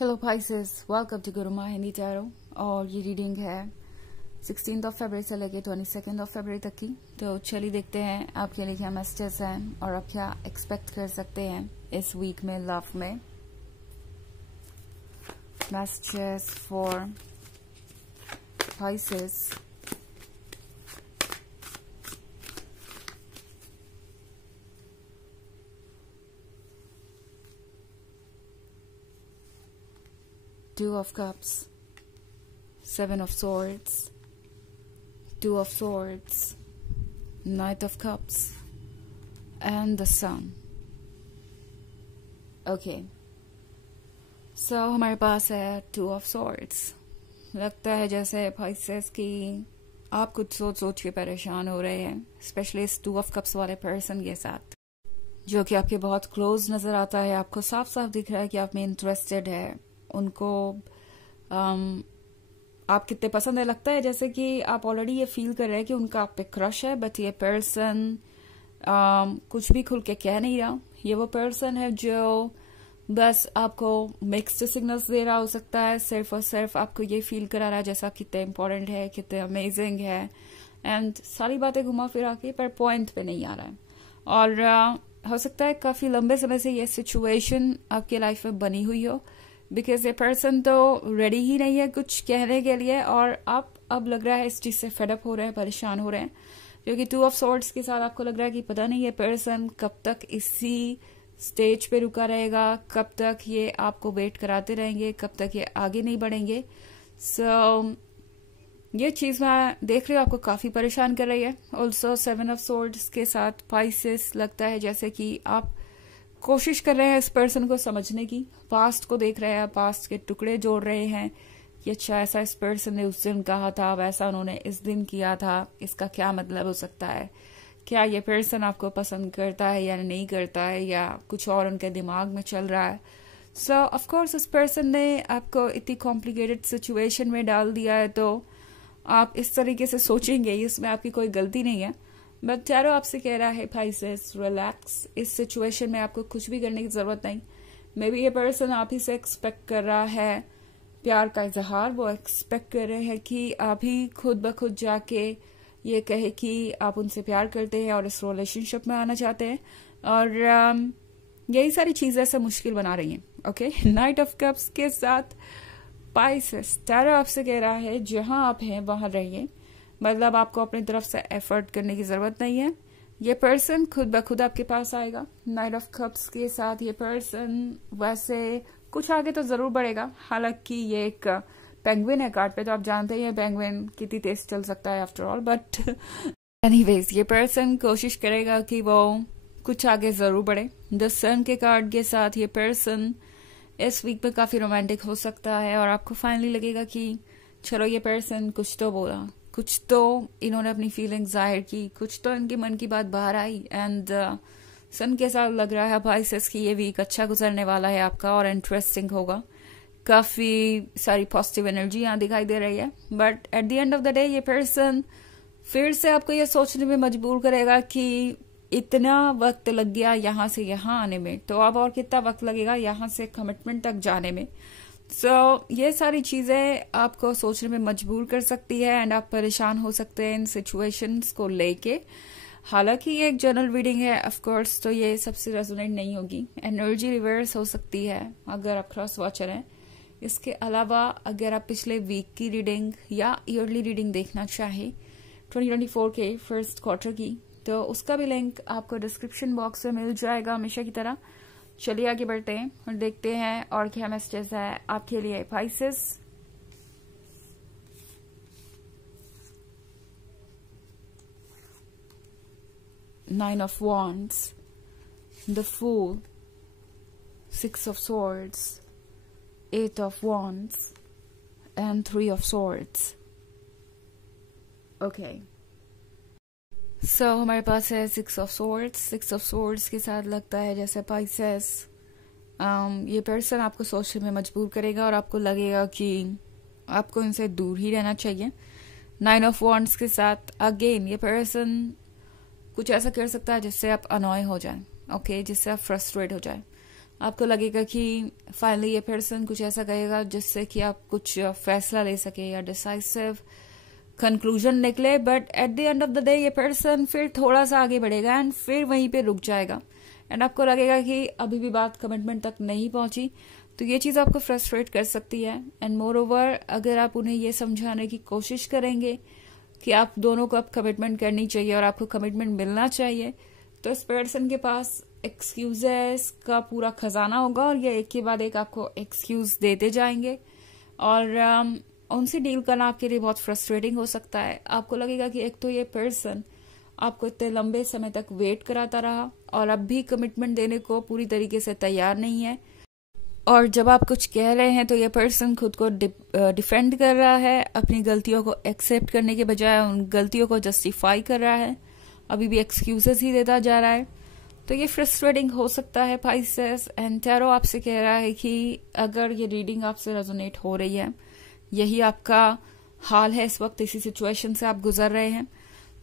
Hello Pisces, welcome to Gurumaa Hindi tarot. और ये reading है 16 फरवरी से लेके 22 फरवरी तक की। तो चलिए देखते हैं आपके लिए क्या मैसेजेस हैं और आप क्या एक्सपेक्ट कर सकते हैं इस वीक में लव में। Messages for Pisces। Two of Cups, Seven of Swords, Two of Swords, Knight of Cups, and the Sun. Okay. So हमारे पास है Two of Swords। लगता है जैसे Pisces की आप कुछ सोच सोच के परेशान हो रहे हैं, स्पेशली इस Two of Cups वाले पर्सन के साथ, जो कि आपके बहुत क्लोज नजर आता है। आपको साफ साफ दिख रहा है कि आप में इंटरेस्टेड है, उनको आप कितने पसंद है। लगता है जैसे कि आप ऑलरेडी ये फील कर रहे हैं कि उनका आप पे क्रश है, बट ये पर्सन कुछ भी खुल के कह नहीं रहा। ये वो पर्सन है जो बस आपको मिक्स्ड सिग्नल्स दे रहा हो सकता है, सिर्फ और सिर्फ आपको ये फील करा रहा है जैसा कितने इम्पोर्टेंट है, कितने अमेजिंग है, एंड सारी बातें घुमा फिरा के पर पॉइंट पे नहीं आ रहा है। और हो सकता है काफी लंबे समय से ये सिचुएशन आपकी लाइफ में बनी हुई हो, बिकॉज ये पर्सन तो रेडी ही नहीं है कुछ कहने के लिए, और आप अब लग रहा है इस चीज से फेडअप हो रहे हैं, परेशान हो रहे हैं, क्योंकि टू ऑफ सॉर्ड्स के साथ आपको लग रहा है कि पता नहीं ये पर्सन कब तक इसी स्टेज पे रुका रहेगा, कब तक ये आपको वेट कराते रहेंगे, कब तक ये आगे नहीं बढ़ेंगे। सो ये चीज मैं देख रही हूँ आपको काफी परेशान कर रही है। ऑल्सो सेवन ऑफ सॉर्ड्स के साथ Pisces लगता है जैसे कि आप कोशिश कर रहे हैं इस पर्सन को समझने की, पास्ट को देख रहे हैं, पास्ट के टुकड़े जोड़ रहे हैं कि अच्छा ऐसा इस पर्सन ने उस दिन कहा था, वैसा उन्होंने इस दिन किया था, इसका क्या मतलब हो सकता है, क्या ये पर्सन आपको पसंद करता है या नहीं करता है, या कुछ और उनके दिमाग में चल रहा है। सो ऑफ कोर्स इस पर्सन ने आपको इतनी कॉम्प्लिकेटेड सिचुएशन में डाल दिया है, तो आप इस तरीके से सोचेंगे, इसमें आपकी कोई गलती नहीं है। बट टैरो आपसे कह रहा है Pisces रिलैक्स, इस सिचुएशन में आपको कुछ भी करने की जरूरत नहीं। मे बी ये पर्सन आप ही से एक्सपेक्ट कर रहा है प्यार का इजहार, वो एक्सपेक्ट कर रहे हैं कि आप ही खुद ब खुद जाके ये कहे कि आप उनसे प्यार करते हैं और इस रिलेशनशिप में आना चाहते हैं, और यही सारी चीजें ऐसा मुश्किल बना रही हैं। ओके, नाइट ऑफ कप्स के साथ Pisces टैरो आपसे कह रहा है जहां आप हैं वहां रहिए, मतलब आपको अपनी तरफ से एफर्ट करने की जरूरत नहीं है, ये पर्सन खुद ब खुद आपके पास आएगा। नाइट ऑफ कप्स के साथ ये पर्सन वैसे कुछ आगे तो जरूर बढ़ेगा, हालांकि ये एक पेंगुइन है कार्ड पे, तो आप जानते हैं पेंगुइन कितनी तेज चल सकता है आफ्टर ऑल, बट एनीवेज ये पर्सन कोशिश करेगा कि वो कुछ आगे जरूर बढ़े। द सन के कार्ड के साथ ये पर्सन इस वीक में काफी रोमांटिक हो सकता है, और आपको फाइनली लगेगा कि चलो ये पर्सन कुछ तो बोला, कुछ तो इन्होंने अपनी फीलिंग्स जाहिर की, कुछ तो इनके मन की बात बाहर आई। एंड सन के साथ लग रहा है Pisces की ये वीक अच्छा गुजरने वाला है आपका, और इंटरेस्टिंग होगा, काफी सारी पॉजिटिव एनर्जी यहाँ दिखाई दे रही है। But at the end of the day ये पर्सन फिर से आपको ये सोचने में मजबूर करेगा कि इतना वक्त लग गया यहाँ से यहाँ आने में, तो अब और कितना वक्त लगेगा यहाँ से कमिटमेंट तक जाने में। ये सारी चीजें आपको सोचने में मजबूर कर सकती है, एंड आप परेशान हो सकते हैं इन सिचुएशंस को लेके। हालांकि ये एक जनरल रीडिंग है ऑफ कोर्स, तो ये सबसे रेजोनेट नहीं होगी, एनर्जी रिवर्स हो सकती है अगर आप क्रॉस वॉचर हैं। इसके अलावा अगर आप पिछले वीक की रीडिंग या ईयरली रीडिंग देखना चाहें 2024 के फर्स्ट क्वार्टर की, तो उसका भी लिंक आपको डिस्क्रिप्शन बॉक्स में मिल जाएगा हमेशा की तरह। चलिए आगे बढ़ते हैं और देखते हैं और क्या मैसेजेस है आपके लिए Pisces। Nine of Wands, the Fool, Six of Swords, Eight of Wands, and Three of Swords. Okay. हमारे पास है सिक्स ऑफ सॉर्ड्स के साथ लगता है जैसे Pisces ये पर्सन आपको सोचने में मजबूर करेगा, और आपको लगेगा कि आपको इनसे दूर ही रहना चाहिए। नाइन ऑफ वॉन्ड्स के साथ अगेन ये पर्सन कुछ ऐसा कर सकता है जिससे आप अनॉय हो जाए, ओके, जिससे आप फ्रस्ट्रेट हो जाए। आपको लगेगा कि फाइनली ये पर्सन कुछ ऐसा कहेगा जिससे कि आप कुछ फैसला ले सके या डिसाइसिव कंक्लूजन निकले, but at the end of the day ये पर्सन फिर थोड़ा सा आगे बढ़ेगा एंड फिर वहीं पे रुक जाएगा एंड आपको लगेगा कि अभी भी बात कमिटमेंट तक नहीं पहुंची। तो ये चीज आपको फ्रस्ट्रेट कर सकती है एंड मोर ओवर अगर आप उन्हें ये समझाने की कोशिश करेंगे कि आप दोनों को अब कमिटमेंट करनी चाहिए और आपको कमिटमेंट मिलना चाहिए, तो इस पर्सन के पास एक्सक्यूजेस का पूरा खजाना होगा और ये एक के बाद एक आपको एक्सक्यूज देते जाएंगे और उनसे डील करना आपके लिए बहुत फ्रस्ट्रेटिंग हो सकता है। आपको लगेगा कि एक तो ये पर्सन आपको इतने लंबे समय तक वेट कराता रहा और अब भी कमिटमेंट देने को पूरी तरीके से तैयार नहीं है, और जब आप कुछ कह रहे हैं तो ये पर्सन खुद को डिफेंड कर रहा है, अपनी गलतियों को एक्सेप्ट करने के बजाय उन गलतियों को जस्टिफाई कर रहा है, अभी भी एक्सक्यूजेस ही देता जा रहा है। तो ये फ्रस्ट्रेटिंग हो सकता है पाइसेस। एंड टैरो आपसे कह रहा है कि अगर ये रीडिंग आपसे रेजोनेट हो रही है, यही आपका हाल है इस वक्त, इसी सिचुएशन से आप गुजर रहे हैं,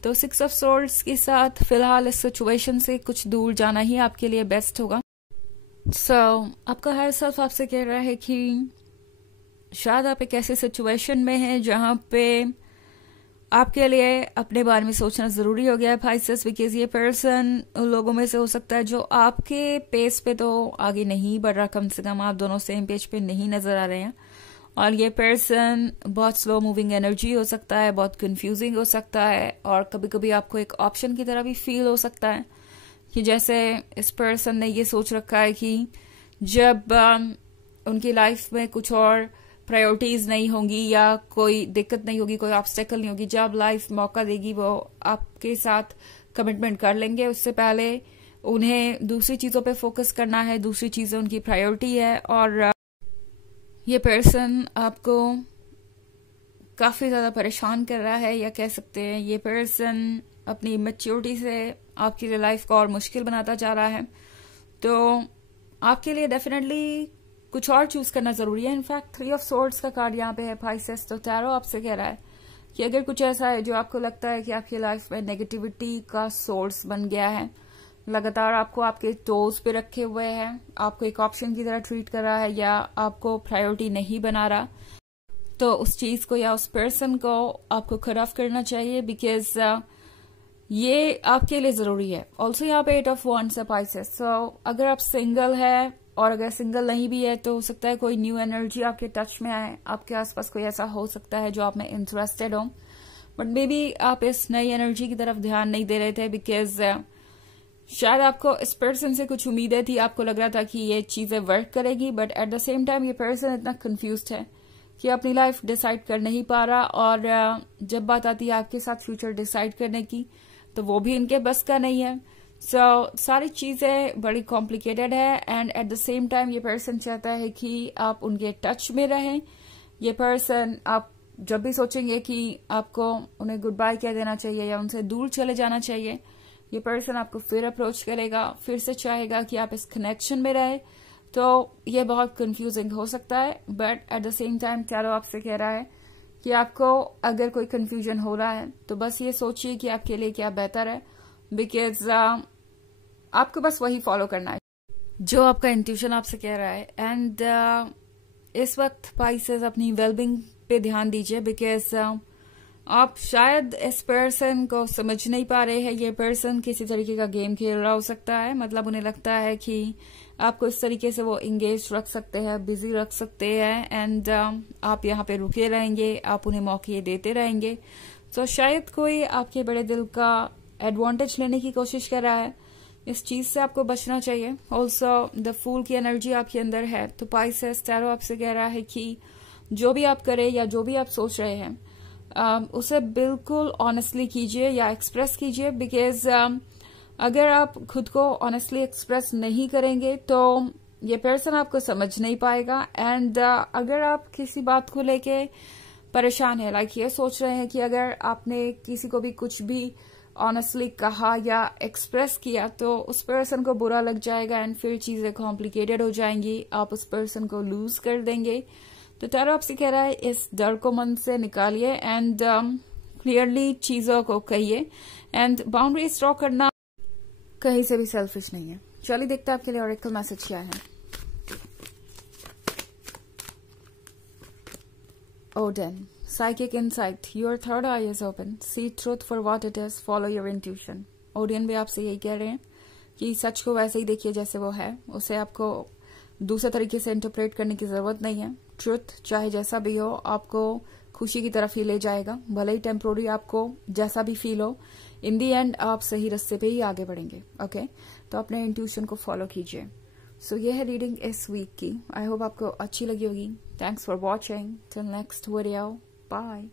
तो 6 ऑफ सोर्ड्स के साथ फिलहाल इस सिचुएशन से कुछ दूर जाना ही आपके लिए बेस्ट होगा। आपका हायर सेल्फ आपसे कह रहा है कि शायद आप एक ऐसे सिचुएशन में हैं जहां पे आपके लिए अपने बारे में सोचना जरूरी हो गया है पाइसेस, बिकॉज ये पर्सन उन लोगों में से हो सकता है जो आपके पेस पे तो आगे नहीं बढ़ रहा, कम से कम आप दोनों सेम पेज पे नहीं नजर आ रहे हैं, और ये पर्सन बहुत स्लो मूविंग एनर्जी हो सकता है, बहुत कंफ्यूजिंग हो सकता है, और कभी कभी आपको एक ऑप्शन की तरह भी फील हो सकता है कि जैसे इस पर्सन ने ये सोच रखा है कि जब उनकी लाइफ में कुछ और प्रायोरिटीज नहीं होंगी या कोई दिक्कत नहीं होगी, कोई ऑब्स्टेकल नहीं होगी, जब लाइफ मौका देगी वो आपके साथ कमिटमेंट कर लेंगे। उससे पहले उन्हें दूसरी चीजों पे फोकस करना है, दूसरी चीजें उनकी प्रायोरिटी है, और ये पर्सन आपको काफी ज्यादा परेशान कर रहा है, या कह सकते हैं ये पर्सन अपनी मैच्योरिटी से आपकी लिए लाइफ को और मुश्किल बनाता जा रहा है। तो आपके लिए डेफिनेटली कुछ और चूज करना जरूरी है। इनफैक्ट 3 ऑफ सोर्ड्स का कार्ड यहाँ पे है पाइसेस, तो टैरो आपसे कह रहा है कि अगर कुछ ऐसा है जो आपको लगता है कि आपकी लाइफ में नेगेटिविटी का सोर्स बन गया है, लगातार आपको आपके टोज पे रखे हुए है, आपको एक ऑप्शन की तरह ट्रीट कर रहा है या आपको प्रायोरिटी नहीं बना रहा, तो उस चीज को या उस पर्सन को आपको कट ऑफ करना चाहिए, बिकॉज ये आपके लिए जरूरी है। ऑल्सो यहाँ पे 8 ऑफ wands है पाइसेस, सो अगर आप सिंगल है और अगर सिंगल नहीं भी है तो हो सकता है कोई न्यू एनर्जी आपके टच में आए, आपके आसपास कोई ऐसा हो सकता है जो आप में इंटरेस्टेड हो, बट मे बी आप इस नई एनर्जी की तरफ ध्यान नहीं दे रहे थे, बिकॉज शायद आपको इस पर्सन से कुछ उम्मीदें थी, आपको लग रहा था कि ये चीजें वर्क करेगी, but at the same time ये पर्सन इतना कंफ्यूज्ड है कि अपनी लाइफ डिसाइड कर नहीं पा रहा, और जब बात आती है आपके साथ फ्यूचर डिसाइड करने की तो वो भी इनके बस का नहीं है। सारी चीजें बड़ी कॉम्प्लिकेटेड है, and at the same time ये पर्सन चाहता है कि आप उनके टच में रहें। ये पर्सन आप जब भी सोचेंगे कि आपको उन्हें गुड बाय कह देना चाहिए या उनसे दूर चले जाना चाहिए, ये पर्सन आपको फिर अप्रोच करेगा, फिर से चाहेगा कि आप इस कनेक्शन में रहे, तो ये बहुत कंफ्यूजिंग हो सकता है। But at the same time tarot आपसे कह रहा है कि आपको अगर कोई कंफ्यूजन हो रहा है तो बस ये सोचिए कि आपके लिए क्या बेहतर है, बिकॉज आपको बस वही फॉलो करना है जो आपका इंट्यूशन आपसे कह रहा है। एंड इस वक्त पाइसेस अपनी वेलबींग पे ध्यान दीजिए, बिकॉज आप शायद इस पर्सन को समझ नहीं पा रहे हैं। ये पर्सन किसी तरीके का गेम खेल रहा हो सकता है, मतलब उन्हें लगता है कि आपको इस तरीके से वो इंगेज रख सकते हैं, बिजी रख सकते हैं, एंड आप यहाँ पे रुके रहेंगे, आप उन्हें मौके देते रहेंगे। तो शायद कोई आपके बड़े दिल का एडवांटेज लेने की कोशिश कर रहा है, इस चीज से आपको बचना चाहिए। ऑल्सो द फूल की एनर्जी आपके अंदर है, तो पाइसेस टैरो आपसे कह रहा है कि जो भी आप करें या जो भी आप सोच रहे हैं उसे बिल्कुल ऑनेस्टली कीजिए या एक्सप्रेस कीजिए, बिकॉज अगर आप खुद को ऑनेस्टली एक्सप्रेस नहीं करेंगे तो ये पर्सन आपको समझ नहीं पाएगा। एंड अगर आप किसी बात को लेके परेशान है, लाइक ये सोच रहे हैं कि अगर आपने किसी को भी कुछ भी ऑनेस्टली कहा या एक्सप्रेस किया तो उस पर्सन को बुरा लग जाएगा एंड फिर चीजें कॉम्प्लिकेटेड हो जाएंगी, आप उस पर्सन को लूज कर देंगे। तो टैरो आपसे कह रहा है इस डर को मन से निकालिए एंड क्लियरली चीजों को कहिए, एंड बाउंड्रीज ड्रॉ करना कहीं से भी सेल्फिश नहीं है। चलिए देखते हैं आपके लिए ऑरेकल मैसेज क्या है। Odin, psychic insight, your third eye is open, see truth for what it is, follow your intuition. Odin भी आपसे यही कह रहे हैं कि सच को वैसे ही देखिए जैसे वो है, उसे आपको दूसरे तरीके से इंटरप्रेट करने की जरूरत नहीं है. ट्रुथ चाहे जैसा भी हो आपको खुशी की तरफ ही ले जाएगा, भले ही टेम्पोररी आपको जैसा भी फील हो, इन दी एंड आप सही रास्ते पे ही आगे बढ़ेंगे. ओके, तो अपने इंट्यूशन को फॉलो कीजिए. सो ये है रीडिंग इस वीक की. आई होप आपको अच्छी लगी होगी. Thanks for watching. Till next video. Bye.